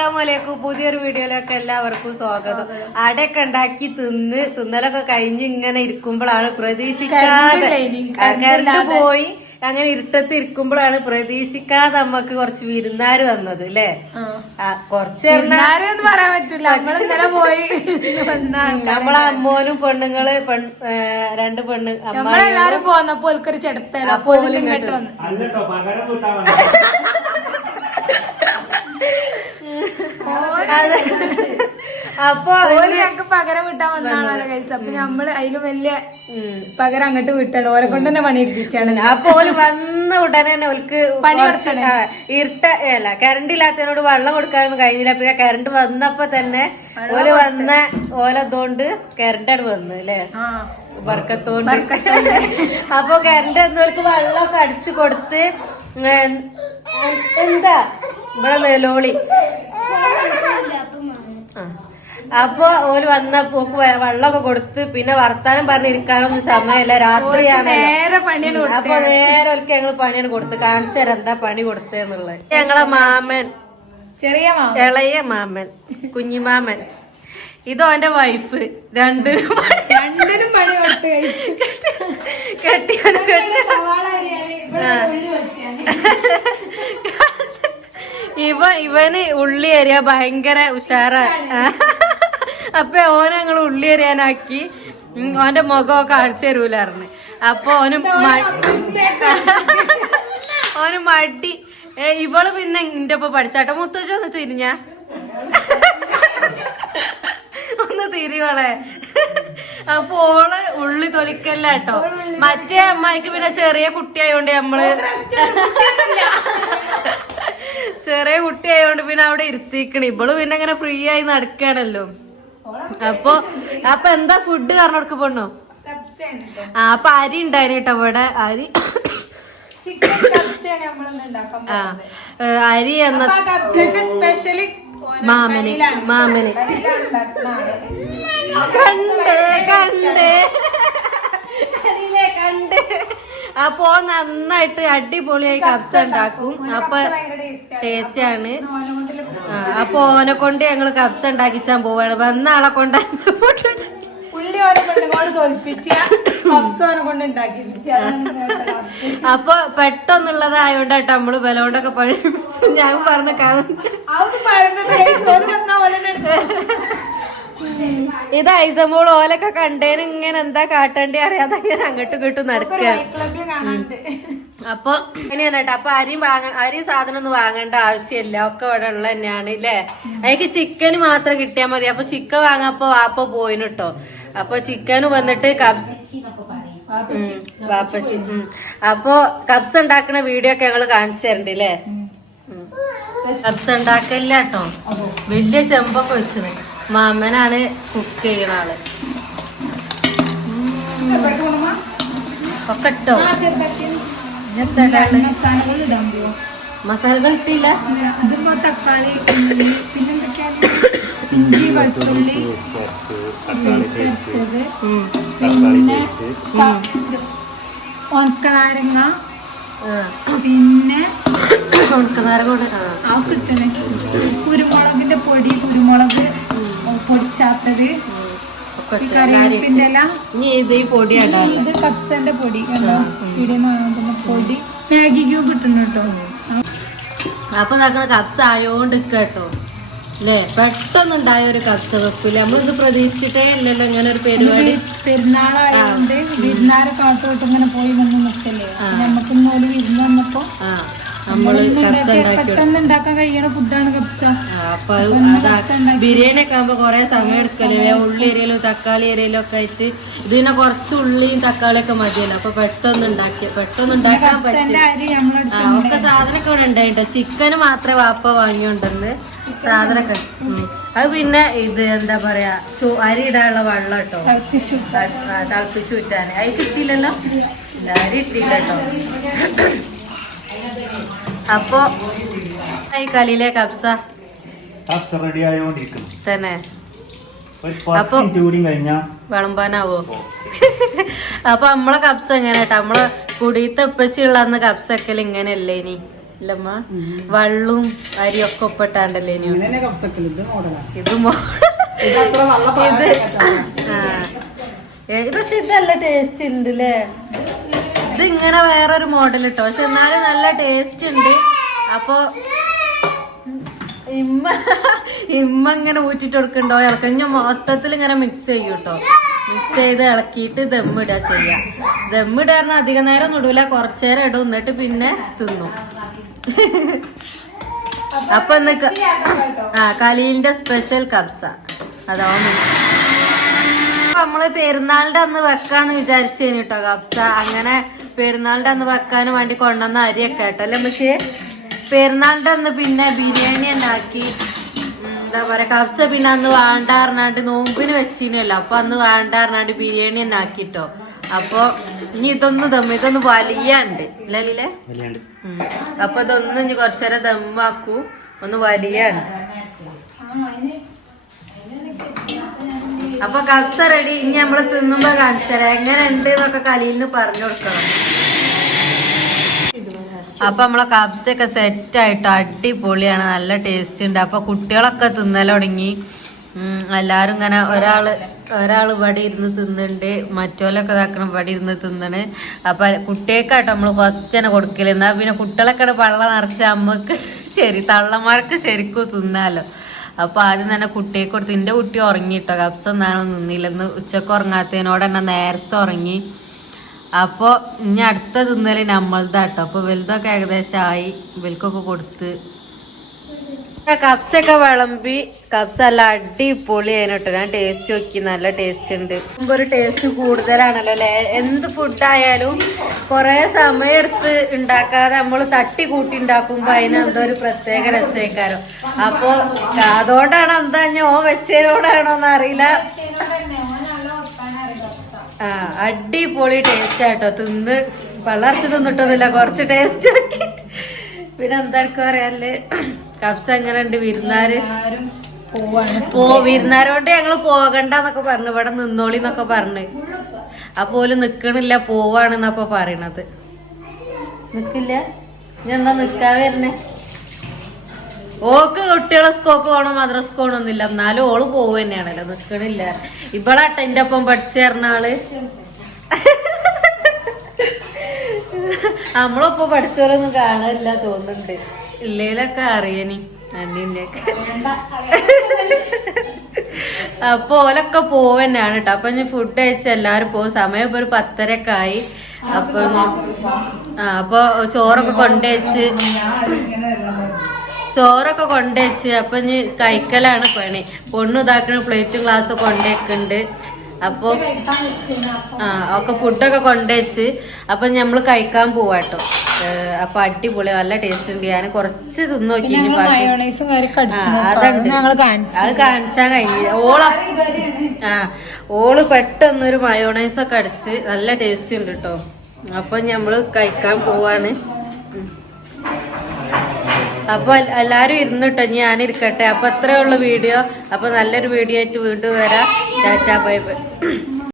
അസ്സലാമലൈക്കും പുതിയൊരു വീഡിയോയിലൊക്കെ എല്ലാവർക്കും സ്വാഗതം. അടയൊക്കെ ഉണ്ടാക്കി തിന്ന് തിന്നലൊക്കെ കഴിഞ്ഞ് ഇങ്ങനെ ഇരിക്കുമ്പോഴാണ് പ്രതീക്ഷിക്കാതെ പോയി. അങ്ങനെ ഇരുട്ടത്ത് ഇരിക്കുമ്പോഴാണ് പ്രതീക്ഷിക്കാതെ നമ്മക്ക് കുറച്ച് വിരുന്നാര് വന്നത് അല്ലേ കൊറച്ച് പറഞ്ഞാ പറയാൻ പറ്റൂല. ഇന്നലെ പോയി നമ്മളെ അമ്മോനും പെണ്ണുങ്ങൾ പെൺ രണ്ട് പെണ്ണ് അമ്മ നമ്മളെല്ലാരും പോന്നപ്പോ ഒരു ചെടുത്തല്ല അപ്പൊ ഓൽ ഇങ്ങോട്ട് വന്നു അല്ലട്ടോ പകരം കൂട്ടാൻ വന്നത്. അത് അപ്പൊ ഓൽ ഞങ്ങക്ക് പകരം വിട്ടാൻ വന്നാണല്ലോ കഴിച്ചത്. അപ്പൊ നമ്മൾ അതിലും വലിയ. പകരം അങ്ങോട്ട് വിട്ടാണ് ഓരെ കൊണ്ട് തന്നെ പണി എടുപ്പിച്ചാണ്. അപ്പൊ ഓൽ വന്ന ഉടനെ തന്നെ ഓൽക്ക് പണി ഇരുട്ട അല്ല കറണ്ട് ഇല്ലാത്തതിനോട് വെള്ളം കൊടുക്കാനൊന്നും കഴിഞ്ഞില്ല പിന്നെ കറണ്ട് വന്നപ്പോ തന്നെ ഓൽ വന്ന ഓലതുകൊണ്ട് കറണ്ട് ആണ് വന്നു അല്ലേ? വർക്കത്തോണ്ട്. അപ്പൊ കറണ്ട് വന്നവർക്ക് വെള്ളമൊക്കെ അടിച്ചു കൊടുത്ത് എന്താ? ഇവിടെ മേലോളി. അപ്പൊ ഓൽ വന്ന പോക്ക് വെള്ളമൊക്കെ കൊടുത്ത് പിന്നെ വർത്താനം പറഞ്ഞിരിക്കാനൊന്നും സമയമില്ല. രാത്രിയാണ് നേരെ പണിയാണ്. അപ്പൊ നേരെ ഒരിക്കൽ ഞങ്ങൾ പണിയാണ് കൊടുത്ത്. കാണിച്ചു തരാം എന്താ പണി കൊടുത്തേന്നുള്ളത് ഞങ്ങളെ മാമൻ. ചെറിയ ഇളയ മാമൻ. കുഞ്ഞിമാമൻ ഇത് ഓന്റെ വൈഫ്. രണ്ടിനും രണ്ടിനും പണി കൊടുത്ത് ഇവ ഇവന് ഉള്ളി അരിയ ഭയങ്കര ഉഷാറാണ്. അപ്പൊ ഓനെ ഞങ്ങൾ ഉള്ളി എറിയാനാക്കി ഓന്റെ മുഖമൊക്കെ അഴിച്ചു തരൂലായിരുന്നു അപ്പൊ ഓന് ഓന് മടി ഏ, ഇവൾ പിന്നെ ഇന്റെ ഒപ്പം പഠിച്ചാട്ടോ? മുത്തച്ഛ ഒന്ന് തിരിഞ്ഞ. ഒന്ന് തിരിവളെ അപ്പൊ ഓൾ ഉള്ളി തൊലിക്കല്ല കേട്ടോ മറ്റേ അമ്മായിക്ക് പിന്നെ ചെറിയ കുട്ടിയായോണ്ട് നമ്മൾ ചെറിയ കുട്ടിയായോണ്ട് പിന്നെ അവിടെ ഇരുത്തിക്കണ. ഇവൾ പിന്നെ ഇങ്ങനെ ഫ്രീ ആയി നടക്കാണല്ലോ. അപ്പൊ അപ്പൊ എന്താ ഫുഡ് കാരണം അവർക്ക് പോണു ആ അപ്പൊ അരി ഉണ്ടായിരുന്നു കേട്ടോ അവിടെ അരി അരി എന്ന സ്പെഷ്യലി മാമനെ മാമനെ. കണ്ട് കണ്ട്. അരിയിലെ അപ്പോ നന്നായിട്ട് അടിപൊളിയായി കബ്സ ഉണ്ടാക്കും. അപ്പൊ ടേസ്റ്റ് ആണ്. ആ, അപ്പൊ ഓനെ കൊണ്ട് ഞങ്ങൾ കബ്സ ഉണ്ടാക്കിച്ചാൻ പോവാണ്. വന്ന ആളെ കൊണ്ട് പുള്ളി ഓനെ കൊണ്ട് തോൽപ്പിച്ച കബ്സ ഓനെ കൊണ്ട് ഉണ്ടാക്കിപ്പിച്ച. അപ്പൊ പെട്ടെന്നുള്ളതായോണ്ടാട്ടോ നമ്മൾ ബലോണ്ടൊക്കെ പഴിപ്പിച്ചു ഞാൻ പറഞ്ഞ ഇത് ഐസമോൾ ഓലൊക്കെ കണ്ടേന് ഇങ്ങനെ എന്താ കാട്ടേണ്ടി അറിയാതെ ഇങ്ങനെ അങ്ങോട്ടും ഇങ്ങോട്ടും നടക്കുക അപ്പൊ അങ്ങനെയാണ് കേട്ടോ. അപ്പൊ അരി വാങ്ങ അരി സാധനം ഒന്നും വാങ്ങേണ്ട ആവശ്യമില്ല. ഒക്കെ ഇവിടെ ഉള്ള തന്നെയാണ് ഇല്ലേ? എനിക്ക് ചിക്കൻ മാത്രം കിട്ടിയാൽ മതി. അപ്പൊ ചിക്കൻ വാങ്ങാപ്പോ വാപ്പ പോയിന് കേട്ടോ. അപ്പൊ ചിക്കൻ വന്നിട്ട് കബ്സ് വാപ്പച്ചി. അപ്പൊ കബ്സ് ഉണ്ടാക്കുന്ന വീഡിയോ ഒക്കെ ഞങ്ങൾ കാണിച്ചു തരണ്ട് ഇല്ലേ? കബ്സ് ഉണ്ടാക്കല്ല കേട്ടോ. വലിയ ചെമ്പൊക്കെ വെച്ചത് മാമനാണ് കുക്ക് ചെയ്യുന്ന ആൾ. ഒക്കെ ഇട്ടോ? ഇതെന്താടാണ്? മസാലകൾ ഇട്ടില്ല. ഇതിപ്പോ തക്കാളി ഉള്ളി പിന്നെന്തൊക്കെയാണ് ഇഞ്ചി വെളുത്തുള്ളി അരച്ചത്. പിന്നെ ഉണക്കനാരങ്ങ. പിന്നെ ആ. കിട്ടണേ. കുരുമുളകിന്റെ പൊടി കുരുമുളക് പൊടിച്ചാത്തത്. കറിവേപ്പിന്റെ ഇല? ഇനി ഇത് ഈ ഇത് കപ്സന്റെ പൊടി കണ്ടോ? ഇവിടെന്ന് വാങ്ങുന്ന പൊടി. മാഗി ക്യൂബ് കിട്ടുന്നു കേട്ടോ. അപ്പൊ നടക്കണ കപ്സ ആയോണ്ട് കേട്ടോ. അല്ലേ? പെട്ടെന്ന് ഉണ്ടായ ഒരു കപ്സ വെപ്പില്ല നമ്മളിത് പ്രതീക്ഷിച്ചിട്ടേ അല്ലല്ലോ ഇങ്ങനെ ഒരു പരിപാടി. പെരുന്നാളായതുകൊണ്ട് വിരുന്നാരെ കാട്ടോട്ട് ഇങ്ങനെ പോയി വന്ന് നിൽക്കല്ലേ നമുക്ക് ഇന്ന് ഒരു വിരുന്ന് വന്നപ്പോ ഉണ്ടാക്കാൻ കഴിയണ ഫുഡാണ് കപ്സ ബിരിയാണി ഒക്കെ ആകുമ്പോ കൊറേ സമയം എടുക്കലേ ഉള്ളി എരിയലും തക്കാളി എരിയലും ഒക്കെ ആയിട്ട് ഇതിനെ കുറച്ച് ഉള്ളിയും തക്കാളിയൊക്കെ മതിയല്ലോ. അപ്പൊ പെട്ടെന്ന് ഉണ്ടാക്കി പെട്ടെന്ന് ഉണ്ടാക്കാൻ പറ്റും. കപ്സന്റെ അരി നമ്മളെടുത്ത് ആ ഒക്കെ സാധനമൊക്കെ ഇവിടെ ഉണ്ടായിട്ടോ ചിക്കന് മാത്രമേ വാപ്പ വാങ്ങിയോണ്ടെന്ന് സാധനമൊക്കെ. അത് പിന്നെ ഇത് എന്താ പറയാ? ചോ അരി ഇടാനുള്ള വെള്ളം കേട്ടോ. തിളപ്പിച്ചു. വിറ്റാന് അത് കിട്ടിയില്ലല്ലോ? അരി ഇട്ടില്ല കേട്ടോ. അപ്പൊ ഈ കലിയിലെ കബ്സ കബ്സ റെഡി ആയോണ്ടിരിക്കുന്നു. തന്നെ. കഴിഞ്ഞാ വിളമ്പാനാവോ? അപ്പൊ നമ്മളെ കബ്സ എങ്ങനെ കേട്ടോ? നമ്മളെ കുടിയത്തെ ഉപ്പച്ചുള്ള അന്ന് കബ്സക്കൽ ഇങ്ങനെ ഇങ്ങനെയല്ലേ ഇനി? ഇല്ലമ്മ. വള്ളും അരിയൊക്കെ ഒപ്പിട്ടാണ്ടല്ലേ ഇനി? ഇത് ഇത് പക്ഷെ ഇതല്ല ടേസ്റ്റ് ഉണ്ട് ല്ലേ ഇത് ഇങ്ങനെ വേറൊരു മോഡൽ ഇട്ടോ. പക്ഷെ എന്നാലും നല്ല ടേസ്റ്റ് ഉണ്ട്. അപ്പോ ഇമ്മ ഇമ്മ ഇങ്ങനെ ഊറ്റിട്ട് കൊടുക്കണ്ടോ? ഞാൻ മൊത്തത്തിൽ ഇങ്ങനെ മിക്സ് ചെയ്യും കേട്ടോ മിക്സ് ചെയ്ത് ഇളക്കിയിട്ട് ദമ്മിടുക ചെയ്യാ. ദമ്മിടുക പറഞ്ഞാൽ അധിക നേരം ഇടൂല കുറച്ചേരം ഇടും. എന്നിട്ട് പിന്നെ തിന്നും. അപ്പൊ ഇന്ന് ആ കലീലിന്റെ സ്പെഷ്യൽ കബ്സ. അതാവുന്നു നമ്മൾ പെരുന്നാളിന്റെ അന്ന് വെക്കാന്ന് വിചാരിച്ചേനു കേട്ടോ കബ്സ. അങ്ങനെ പെരുന്നാളിന്റെ അന്ന് വെക്കാൻ വേണ്ടി കൊണ്ടുവന്ന അരിയൊക്കെ കേട്ടോ അല്ലെ പക്ഷേ പെരുന്നാളിന്റെ അന്ന് പിന്നെ ബിരിയാണി ഉണ്ടാക്കി. എന്താ പറയാ കബ്സ പിന്നെ അന്ന് വേണ്ടാറിനാണ്ട് നോമ്പിന് വെച്ചിനല്ലോ. അപ്പൊ അന്ന് വേണ്ടാറിനാണ്ട് ബിരിയാണി തന്നെ ആക്കിട്ടോ. അപ്പൊ ഇനി ഇതൊന്ന് ദമ്മ ഇതൊന്ന് വലിയുണ്ട്. ഇല്ലല്ലേ വലിയാണ്ട്. അപ്പൊ ഇതൊന്നും ഇനി കുറച്ചേരം ദമ്മാക്കൂ. ഒന്ന് വലിയാണ് അപ്പൊ കബ്സ റെഡി ഇനി നമ്മൾ തിന്നുമ്പോ കാണിച്ചരാ. എങ്ങനെ ഉണ്ട് എന്നൊക്കെ കലീലിന് പറഞ്ഞു കൊടുക്കണം. അപ്പൊ നമ്മളെ കബ്സൊക്കെ സെറ്റ് ആയിട്ട് അടിപൊളിയാണ്. നല്ല ടേസ്റ്റ് ഉണ്ട്. അപ്പൊ കുട്ടികളൊക്കെ തിന്നൽ തുടങ്ങി. എല്ലാരും ഇങ്ങനെ ഒരാൾ ഒരാൾ ഇവിടെ ഇരുന്ന് തിന്നുന്നുണ്ട് മറ്റോലൊക്കെ ഇതാക്കണം ഇവിടെ ഇരുന്ന് തിന്നണ്. അപ്പൊ കുട്ടികൾക്കായിട്ട് നമ്മൾ ഫസ്റ്റ് തന്നെ കൊടുക്കൽ. എന്നാ പിന്നെ കുട്ടികളൊക്കെ പള്ള നിറച്ച് അമ്മയ്ക്ക് ശരി തള്ളമാർക്ക് ശരിക്കും തിന്നാലോ. അപ്പൊ ആദ്യം തന്നെ കുട്ടിയെ കൊടുത്ത്. എന്റെ കുട്ടി ഉറങ്ങിട്ടോ കപ്സ് എന്താണോ നിന്നില്ലെന്ന് ഉച്ചയ്ക്ക് ഉറങ്ങാത്തതിനോട് തന്നെ നേരത്തെ ഉറങ്ങി. അപ്പോൾ ഇനി അടുത്ത തിന്നൽ നമ്മളതാട്ടോ അപ്പോൾ വലുതൊക്കെ ഏകദേശം ആയി. കൊടുത്ത്. കപ്സൊക്കെ വിളമ്പി കപ്സ നല്ല അടിപൊളിയായിരുന്നു കേട്ടോ ഞാൻ ടേസ്റ്റ് നോക്കി നല്ല ടേസ്റ്റ് ഉണ്ട്. ഒരു ടേസ്റ്റ് കൂടുതലാണല്ലോ അല്ലെ? എന്ത് ഫുഡായാലും കുറെ സമയം എടുത്ത് ഉണ്ടാക്കാതെ നമ്മൾ തട്ടി കൂട്ടി ഉണ്ടാക്കുമ്പോ അതിന് എന്തോ ഒരു പ്രത്യേക രസേക്കാരോ. അപ്പൊ അതുകൊണ്ടാണ് എന്താ ഞാൻ ഓ വെച്ചതിനോടാണോ എന്ന് അറിയില്ല. ആ അടിപൊളി ടേസ്റ്റ് ആട്ടോ. തിന്ന് വളർച്ച തിന്നിട്ടൊന്നുമില്ല കുറച്ച് ടേസ്റ്റ് ആക്കി. പിന്നെ എന്താ അറിയാൽ കപ്സ എങ്ങനെ ഉണ്ട് വിരുന്നാര് പോ വിരുന്നാരോണ്ട് ഞങ്ങൾ പോകണ്ടെന്നൊക്കെ പറഞ്ഞു. ഇവിടെ നിന്നോളി എന്നൊക്കെ പറഞ്ഞു. അപ്പൊ ഓൽ നിക്കണില്ല പോവാണെന്നപ്പൊ പറയണത്. നിക്കില്ല? ഞാൻ നിക്കാ വരുന്നേ ഓക്ക് കുട്ടികളെ സ്കോക്ക് പോകണം മദ്രസ് പോകണമെന്നില്ല എന്നാലും ഓൾ പോവുക തന്നെയാണല്ലോ. നിക്കണില്ല. ഇവളാട്ടെ എന്റെ ഒപ്പം പഠിച്ചേർന്ന ആൾ. നമ്മളൊപ്പം പഠിച്ചവരൊന്നും കാണാനില്ല തോന്നുന്നുണ്ട്. ഇല്ലേലൊക്കെ അറിയനി. അന്നിന്റെ അപ്പൊ ഓലൊക്കെ പോവന്നാണ് കേട്ടോ അപ്പൊ ഞാൻ ഫുഡ് കഴിച്ച് എല്ലാരും പോകും സമയം ഇപ്പൊ ഒരു പത്തരക്കെ ആയി. അപ്പൊ ആ അപ്പൊ ചോറൊക്കെ കൊണ്ടുവച്ച് ചോറൊക്കെ കൊണ്ടുവച്ച് അപ്പൊ ഇനി കഴിക്കലാണ് പണി. പൊണ്ണു ഇതാക്കണ പ്ലേറ്റും ഗ്ലാസ്സും കൊണ്ടുവയ്ക്കുന്നുണ്ട് അപ്പൊ ആ ഒക്കെ ഫുഡൊക്കെ കൊണ്ടുവച്ച് അപ്പൊ നമ്മൾ കഴിക്കാൻ പോവാട്ടോ. അപ്പൊ അടിപൊളി നല്ല ടേസ്റ്റ് ഉണ്ട്. ഞാൻ കുറച്ച് തിന്നു നോക്കി. അതുണ്ട്. അത് കാണിച്ചാൻ കഴിഞ്ഞു. ഓള ആ ഓൾ പെട്ടെന്നൊരു മയോണൈസ് ഒക്കെ അടിച്ച് നല്ല ടേസ്റ്റ് ഉണ്ട് കേട്ടോ അപ്പൊ ഞമ്മൾ കഴിക്കാൻ പോവാണ്. അപ്പൊ എല്ലാരും ഇരുന്നിട്ടോ? ഞാൻ ഇരിക്കട്ടെ. അപ്പൊ അത്രേ ഉള്ളു വീഡിയോ. അപ്പൊ നല്ലൊരു വീഡിയോ ആയിട്ട് വീണ്ടും വരാം. Tata bye bye.